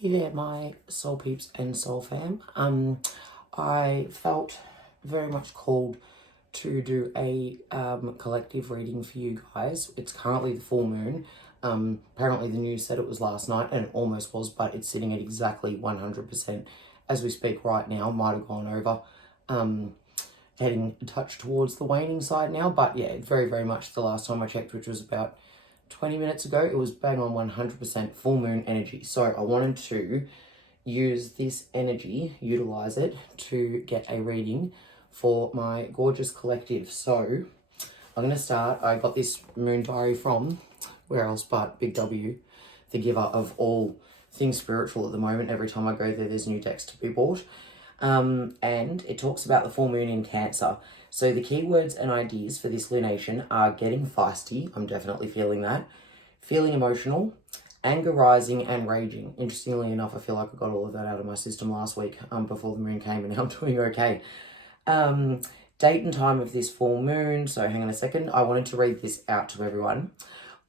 Hey there, my soul peeps and soul fam. I felt very much called to do a collective reading for you guys. It's currently the full moon. Apparently the news said it was last night, and it almost was, but it's sitting at exactly 100% as we speak right now. Might have gone over, heading a touch towards the waning side now, but yeah, very, very much the last time I checked, which was about 20 minutes ago, it was bang on 100% full moon energy. So I wanted to use this energy, utilize it to get a reading for my gorgeous collective. So I'm going to start. I got this moon diary from, where else but Big W, the giver of all things spiritual at the moment. Every time I go there, there's new decks to be bought. And it talks about the full moon in Cancer. So the keywords and ideas for this lunation are getting feisty. I'm definitely feeling that. Feeling emotional, anger rising, and raging. Interestingly enough, I feel like I got all of that out of my system last week before the moon came, and now I'm doing okay. Date and time of this full moon. So hang on a second. I wanted to read this out to everyone.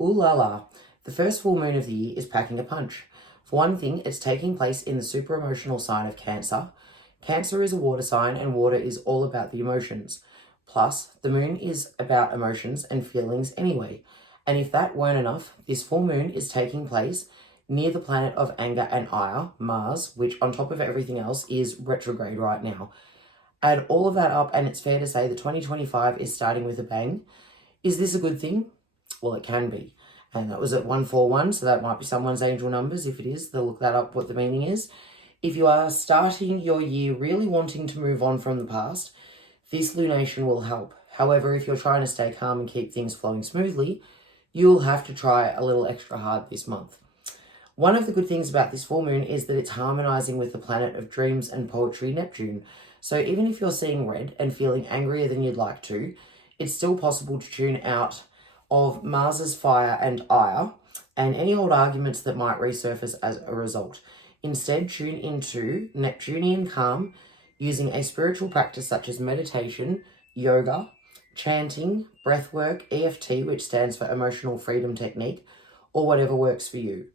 Ooh la la. The first full moon of the year is packing a punch. For one thing, it's taking place in the super emotional sign of Cancer. Cancer is a water sign, and water is all about the emotions. Plus, the moon is about emotions and feelings anyway. And if that weren't enough, this full moon is taking place near the planet of anger and ire, Mars, which on top of everything else is retrograde right now. Add all of that up, and it's fair to say that 2025 is starting with a bang. Is this a good thing? Well, it can be. And that was at 141, so that might be someone's angel numbers. If it is, they'll look that up, what the meaning is. If you are starting your year really wanting to move on from the past, this lunation will help. However, if you're trying to stay calm and keep things flowing smoothly, you'll have to try a little extra hard this month. One of the good things about this full moon is that it's harmonizing with the planet of dreams and poetry, Neptune. So even if you're seeing red and feeling angrier than you'd like to, it's still possible to tune out of Mars's fire and ire and any old arguments that might resurface as a result. Instead, tune into Neptunian calm using a spiritual practice such as meditation, yoga, chanting, breathwork, EFT, which stands for Emotional Freedom Technique, or whatever works for you.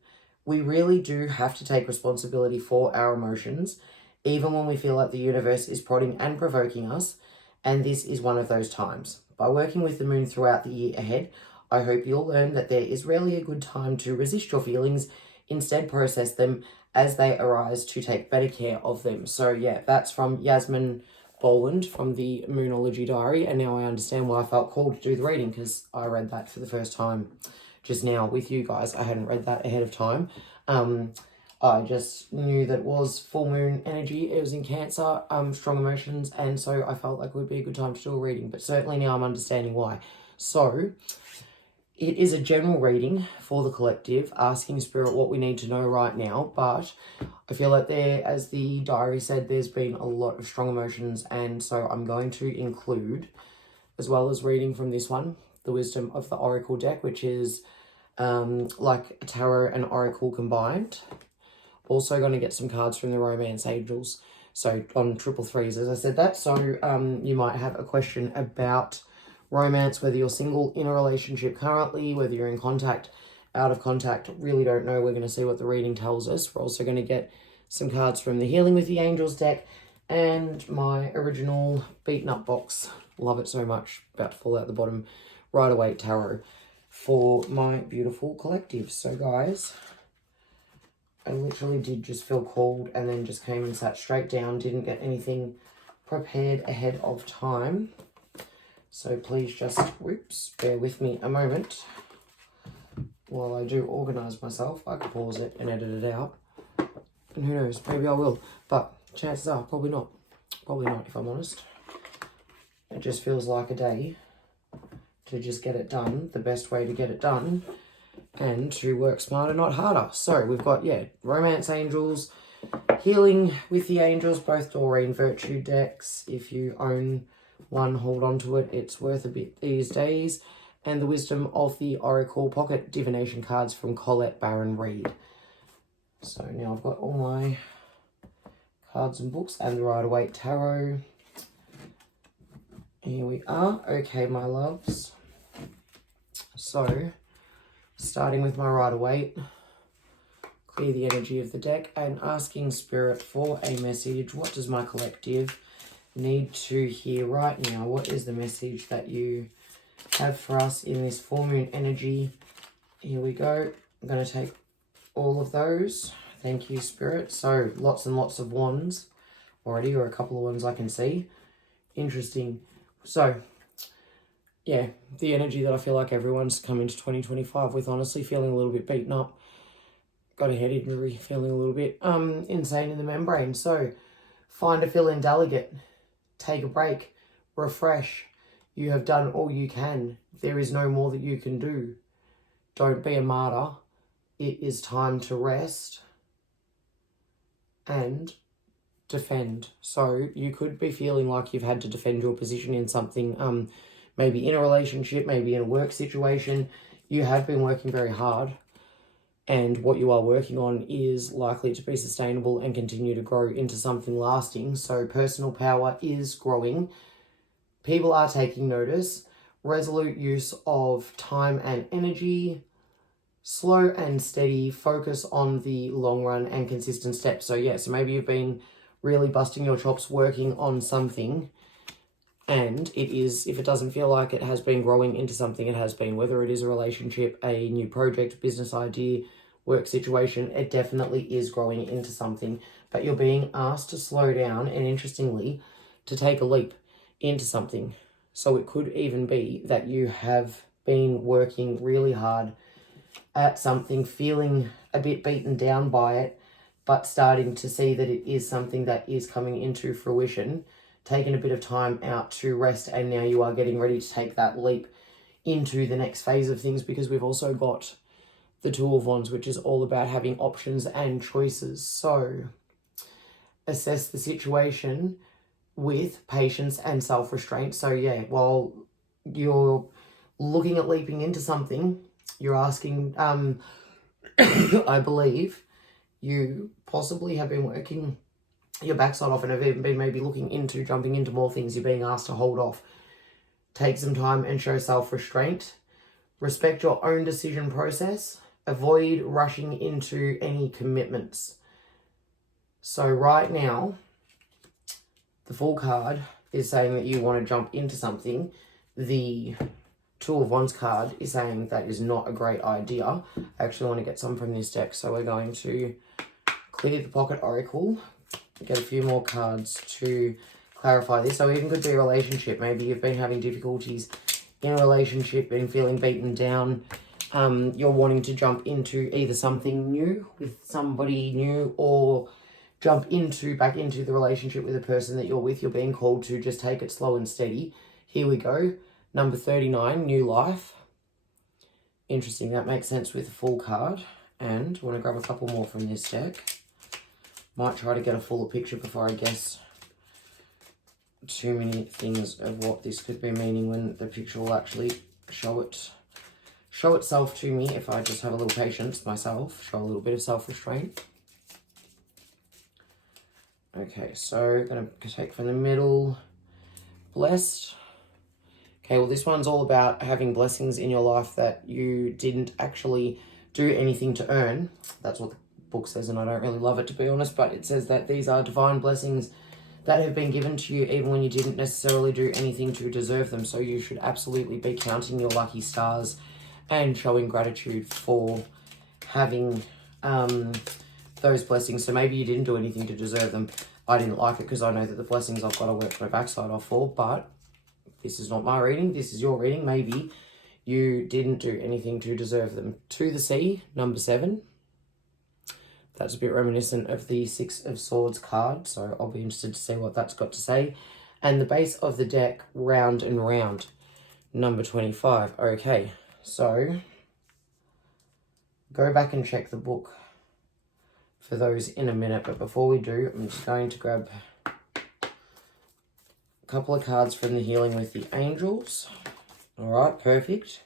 We really do have to take responsibility for our emotions, even when we feel like the universe is prodding and provoking us, and this is one of those times. By working with the moon throughout the year ahead, I hope you'll learn that there is rarely a good time to resist your feelings, instead process them as they arise to take better care of them. So yeah, that's from Yasmin Boland from the Moonology Diary, and now I understand why I felt called to do the reading, because I read that for the first time just now with you guys. I hadn't read that ahead of time. I just knew that it was full moon energy. It was in Cancer, strong emotions, and so I felt like it would be a good time to do a reading, but certainly now I'm understanding why. So it is a general reading for the collective, asking Spirit what we need to know right now, but I feel like there, as the diary said, there's been a lot of strong emotions, and so I'm going to include, as well as reading from this one, the wisdom of the Oracle deck, which is like a tarot and oracle combined. Also going to get some cards from the Romance Angels, so on 333s, as I said that. So you might have a question about romance, whether you're single, in a relationship currently, whether you're in contact, out of contact, really don't know. We're going to see what the reading tells us. We're also going to get some cards from the Healing with the Angels deck and my original beaten up box. Love it so much. About to fall out the bottom. Rider-Waite tarot for my beautiful collective. So guys, I literally did just feel called and then just came and sat straight down. Didn't get anything prepared ahead of time. So please just, whoops, bear with me a moment while I do organise myself. I could pause it and edit it out. And who knows, maybe I will. But chances are, probably not. Probably not, if I'm honest. It just feels like a day to just get it done, the best way to get it done, and to work smarter, not harder. So we've got, yeah, Romance Angels, Healing with the Angels, both Doreen Virtue decks. If you own one, hold on to it. It's worth a bit these days. And the Wisdom of the Oracle Pocket Divination cards from Colette Baron Reed. So now I've got all my cards and books and the Rider-Waite Tarot. Here we are. Okay, my loves. So, starting with my Rider-Waite, clear the energy of the deck and asking Spirit for a message. What does my collective need to hear right now? What is the message that you have for us in this full moon energy? Here we go. I'm going to take all of those. Thank you, Spirit. So lots and lots of wands already, or a couple of ones I can see. Interesting. So yeah, the energy that I feel like everyone's come into 2025 with, honestly, feeling a little bit beaten up. Got a head injury, feeling a little bit insane in the membrane. So find a fill-in delegate. Take a break. Refresh. You have done all you can. There is no more that you can do. Don't be a martyr. It is time to rest and defend. So you could be feeling like you've had to defend your position in something, maybe in a relationship, maybe in a work situation. You have been working very hard, and what you are working on is likely to be sustainable and continue to grow into something lasting. So personal power is growing. People are taking notice. Resolute use of time and energy. Slow and steady. Focus on the long run and consistent steps. So yeah, so maybe you've been really busting your chops working on something, and it is, if it doesn't feel like it has been growing into something, it has been, whether it is a relationship, a new project, business idea, work situation, it definitely is growing into something, but you're being asked to slow down and, interestingly, to take a leap into something. So it could even be that you have been working really hard at something, feeling a bit beaten down by it, but starting to see that it is something that is coming into fruition, taking a bit of time out to rest, and now you are getting ready to take that leap into the next phase of things, because we've also got the Two of Wands, which is all about having options and choices. So assess the situation with patience and self-restraint. So yeah, while you're looking at leaping into something, you're asking, I believe you possibly have been working your backside off and have even been maybe looking into jumping into more things. You're being asked to hold off. Take some time and show self-restraint. Respect your own decision process. Avoid rushing into any commitments. So right now, the Fool card is saying that you want to jump into something. The Two of Wands card is saying that is not a great idea. I actually want to get some from this deck, so we're going to clear the Pocket Oracle, get a few more cards to clarify this. So it even could be a relationship. Maybe you've been having difficulties in a relationship, been feeling beaten down. You're wanting to jump into either something new with somebody new, or jump back into the relationship with the person that you're with. You're being called to just take it slow and steady. Here we go. Number 39, new life. Interesting. That makes sense with the Fool card. And I want to grab a couple more from this deck. Might try to get a fuller picture before I guess too many things of what this could be meaning, when the picture will actually show itself to me if I just have a little patience myself, show a little bit of self-restraint. Okay, so going to take from the middle, blessed. Okay, well, this one's all about having blessings in your life that you didn't actually do anything to earn. That's what the book says, and I don't really love it, to be honest, but it says that these are divine blessings that have been given to you even when you didn't necessarily do anything to deserve them. So you should absolutely be counting your lucky stars and showing gratitude for having those blessings. So maybe you didn't do anything to deserve them. I didn't like it because I know that the blessings I've got to work my backside off for, but this is not my reading. This is your reading. Maybe you didn't do anything to deserve them. To the Sea, number 7. That's a bit reminiscent of the Six of Swords card, so I'll be interested to see what that's got to say. And the base of the deck, Round and Round, number 25. Okay, so go back and check the book for those in a minute, but before we do, I'm just going to grab a couple of cards from the Healing with the Angels. All right, perfect.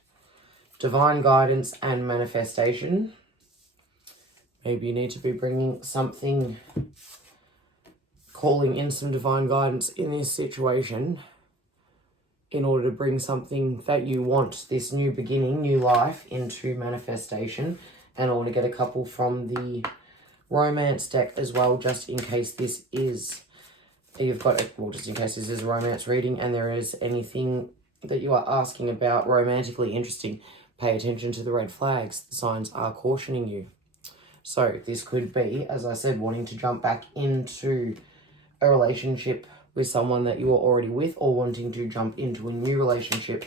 Divine Guidance and Manifestation. Maybe you need to be bringing something, calling in some divine guidance in this situation in order to bring something that you want, this new beginning, new life, into manifestation. And I want to get a couple from the romance deck as well, just in case this is, you've got, well, just in case this is a romance reading and there is anything that you are asking about romantically interesting. Pay attention to the red flags. The signs are cautioning you. So this could be, as I said, wanting to jump back into a relationship with someone that you are already with, or wanting to jump into a new relationship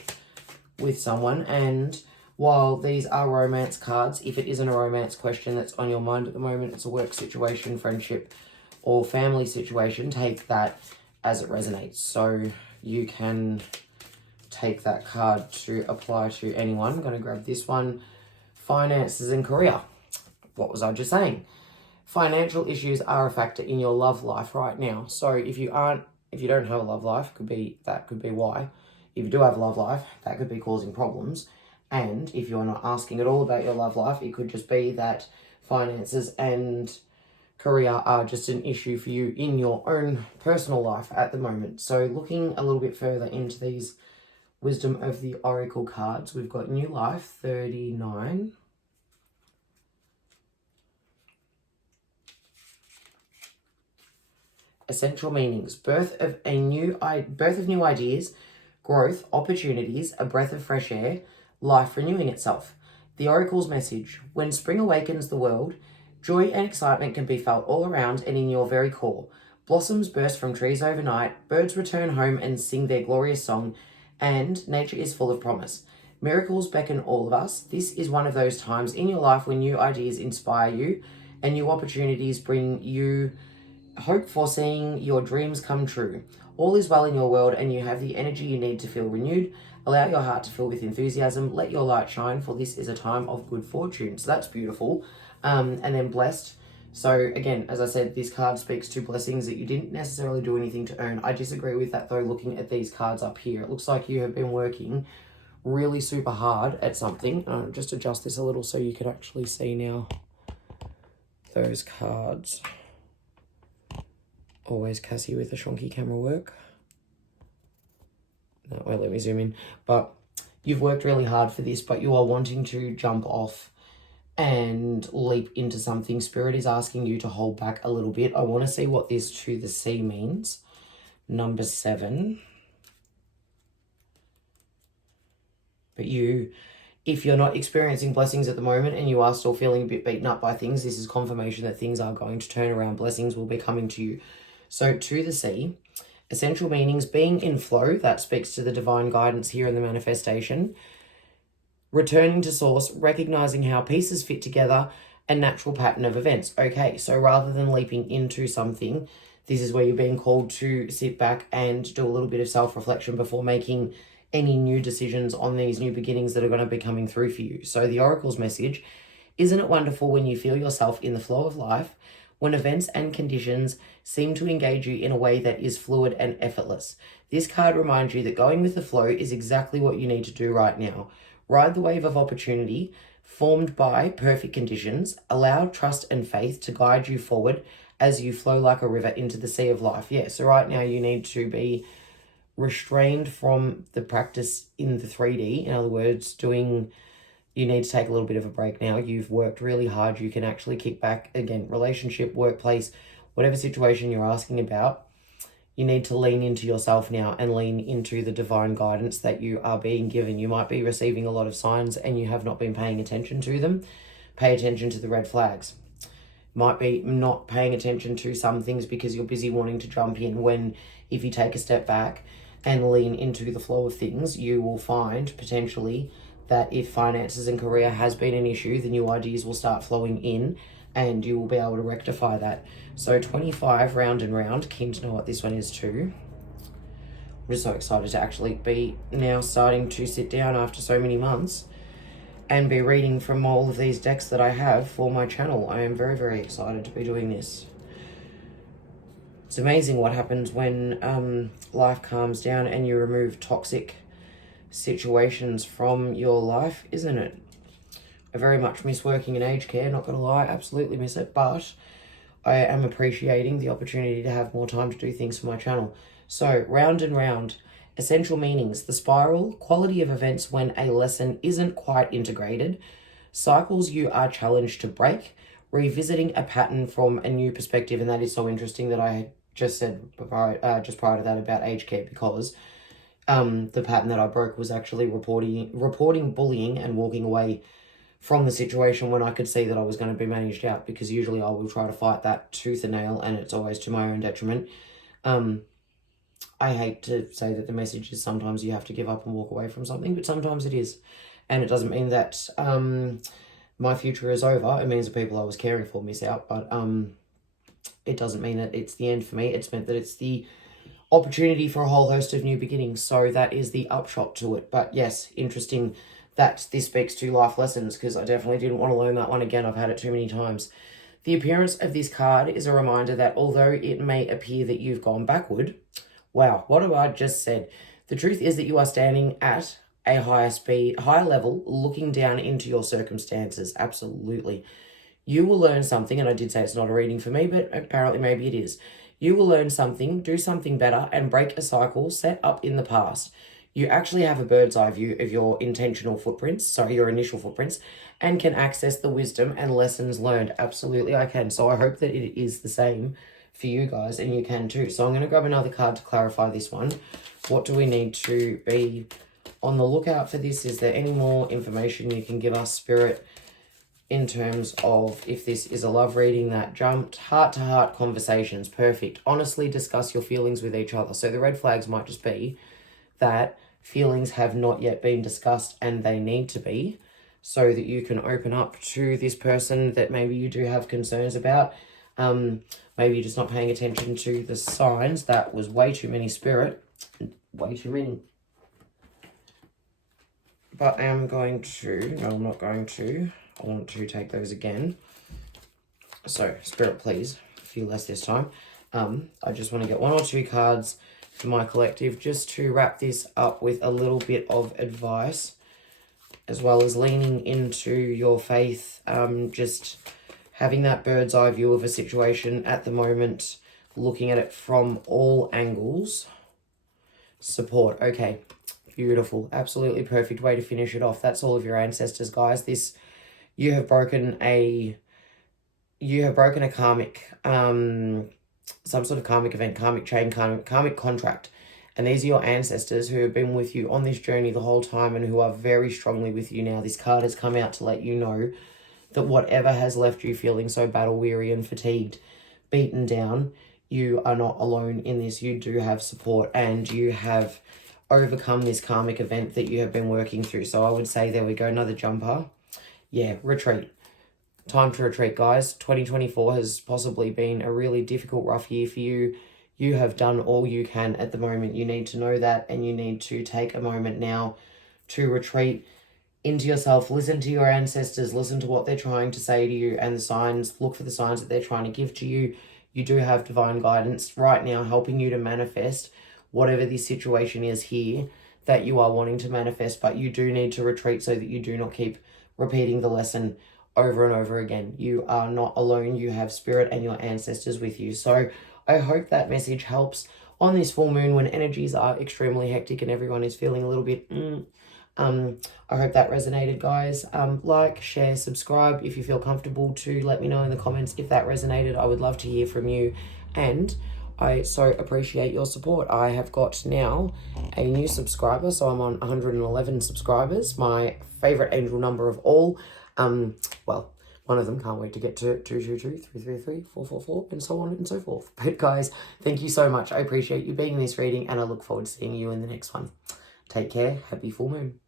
with someone. And while these are romance cards, if it isn't a romance question that's on your mind at the moment, it's a work situation, friendship, or family situation, take that as it resonates. So you can take that card to apply to anyone. I'm going to grab this one. Finances and career. What was I just saying? Financial issues are a factor in your love life right now. So if you don't have a love life, that could be why. If you do have a love life, that could be causing problems. And if you're not asking at all about your love life, it could just be that finances and career are just an issue for you in your own personal life at the moment. So looking a little bit further into these Wisdom of the Oracle cards, we've got New Life 39. Essential meanings: birth of new ideas, growth, opportunities, a breath of fresh air, life renewing itself. The Oracle's message: when spring awakens the world, joy and excitement can be felt all around and in your very core. Blossoms burst from trees overnight, birds return home and sing their glorious song, and nature is full of promise. Miracles beckon all of us. This is one of those times in your life when new ideas inspire you and new opportunities bring you hope for seeing your dreams come true. All is well in your world and you have the energy you need to feel renewed. Allow your heart to fill with enthusiasm. Let your light shine, for this is a time of good fortune. So that's beautiful. And then blessed. So again, as I said, this card speaks to blessings that you didn't necessarily do anything to earn. I disagree with that though, looking at these cards up here. It looks like you have been working really super hard at something. I'll just adjust this a little so you can actually see now those cards. Always Cassy with the shonky camera work. No, wait, let me zoom in. But you've worked really hard for this, but you are wanting to jump off and leap into something. Spirit is asking you to hold back a little bit. I want to see what this to the sea means. Number 7. But if you're not experiencing blessings at the moment and you are still feeling a bit beaten up by things, this is confirmation that things are going to turn around. Blessings will be coming to you. So to the sea, essential meanings: being in flow, that speaks to the divine guidance here in the manifestation. Returning to source, recognizing how pieces fit together, a natural pattern of events. Okay, so rather than leaping into something, this is where you're being called to sit back and do a little bit of self-reflection before making any new decisions on these new beginnings that are going to be coming through for you. So the Oracle's message: isn't it wonderful when you feel yourself in the flow of life, when events and conditions seem to engage you in a way that is fluid and effortless? This card reminds you that going with the flow is exactly what you need to do right now. Ride the wave of opportunity formed by perfect conditions. Allow trust and faith to guide you forward as you flow like a river into the sea of life. Yeah, so right now you need to be restrained from the practice in the 3D. In other words, you need to take a little bit of a break now. You've worked really hard. You can actually kick back. Again, relationship, workplace, whatever situation you're asking about, you need to lean into yourself now and lean into the divine guidance that you are being given. You might be receiving a lot of signs and you have not been paying attention to them. Pay attention to the red flags. Might be not paying attention to some things because you're busy wanting to jump in, when if you take a step back and lean into the flow of things, you will find potentially that if finances and career has been an issue, the new ideas will start flowing in and you will be able to rectify that. So 25, round and round. Keen to know what this one is too. I'm just so excited to actually be now starting to sit down after so many months and be reading from all of these decks that I have for my channel. I am very, very excited to be doing this. It's amazing what happens when life calms down and you remove toxic situations from your life, isn't it? I very much miss working in aged care, not gonna lie, absolutely miss it, but I am appreciating the opportunity to have more time to do things for my channel. So, round and round. Essential meanings: the spiral, quality of events when a lesson isn't quite integrated. Cycles you are challenged to break, revisiting a pattern from a new perspective. And that is so interesting that I had just said just prior to that about aged care, because the pattern that I broke was actually reporting bullying and walking away from the situation when I could see that I was going to be managed out, because usually I will try to fight that tooth and nail, and it's always to my own detriment. I hate to say that the message is sometimes you have to give up and walk away from something, but sometimes it is. And it doesn't mean that my future is over. It means the people I was caring for miss out, but it doesn't mean that it's the end for me. It's meant that it's the opportunity for a whole host of new beginnings. So that is the upshot to it. But yes, interesting that this speaks to life lessons, because I definitely didn't want to learn that one again. I've had it too many times. The appearance of this card is a reminder that although it may appear that you've gone backward, wow, what have I just said? The truth is that you are standing at a higher level, looking down into your circumstances. Absolutely. You will learn something, and I did say it's not a reading for me, but apparently maybe it is. You will learn something, do something better, and break a cycle set up in the past. You actually have a bird's eye view of your initial footprints, and can access the wisdom and lessons learned. Absolutely, I can. So I hope that it is the same for you guys, and you can too. So I'm going to grab another card to clarify this one. What do we need to be on the lookout for this? Is there any more information you can give us, Spirit, in terms of if this is a love reading that jumped? Heart-to-heart conversations. Perfect. Honestly discuss your feelings with each other. So the red flags might just be that feelings have not yet been discussed, and they need to be, so that you can open up to this person that maybe you do have concerns about. Maybe you're just not paying attention to the signs. That was way too many, Spirit. Way too many. But I am going to... No, I'm not going to. I want to take those again. So, Spirit, please, a few less this time. I just want to get one or two cards for my collective, just to wrap this up with a little bit of advice, as well as leaning into your faith, just having that bird's eye view of a situation at the moment, looking at it from all angles. Support. Okay, beautiful. Absolutely perfect way to finish it off. That's all of your ancestors, guys. You have broken a karmic, some sort of karmic event, karmic chain, karmic contract. And these are your ancestors who have been with you on this journey the whole time, and who are very strongly with you now. This card has come out to let you know that whatever has left you feeling so battle-weary and fatigued, beaten down, you are not alone in this. You do have support, and you have overcome this karmic event that you have been working through. So I would say, there we go, another jumper. Yeah, retreat. Time to retreat, guys. 2024 has possibly been a really difficult, rough year for you. You have done all you can at the moment. You need to know that, and you need to take a moment now to retreat into yourself. Listen to your ancestors. Listen to what they're trying to say to you, and the signs. Look for the signs that they're trying to give to you. You do have divine guidance right now helping you to manifest whatever this situation is here that you are wanting to manifest, but you do need to retreat so that you do not keep repeating the lesson over and over again. You are not alone. You have Spirit and your ancestors with you. So I hope that message helps on this full moon, when energies are extremely hectic and everyone is feeling a little bit I hope that resonated, guys. Like, share, subscribe if you feel comfortable to let me know in the comments if that resonated. I would love to hear from you, and I so appreciate your support. I have got now a new subscriber, so I'm on 111 subscribers, my favorite angel number of all. Well, one of them can't wait to get to 222, 333, 444, and so on and so forth. But guys, thank you so much. I appreciate you being in this reading, and I look forward to seeing you in the next one. Take care. Happy full moon.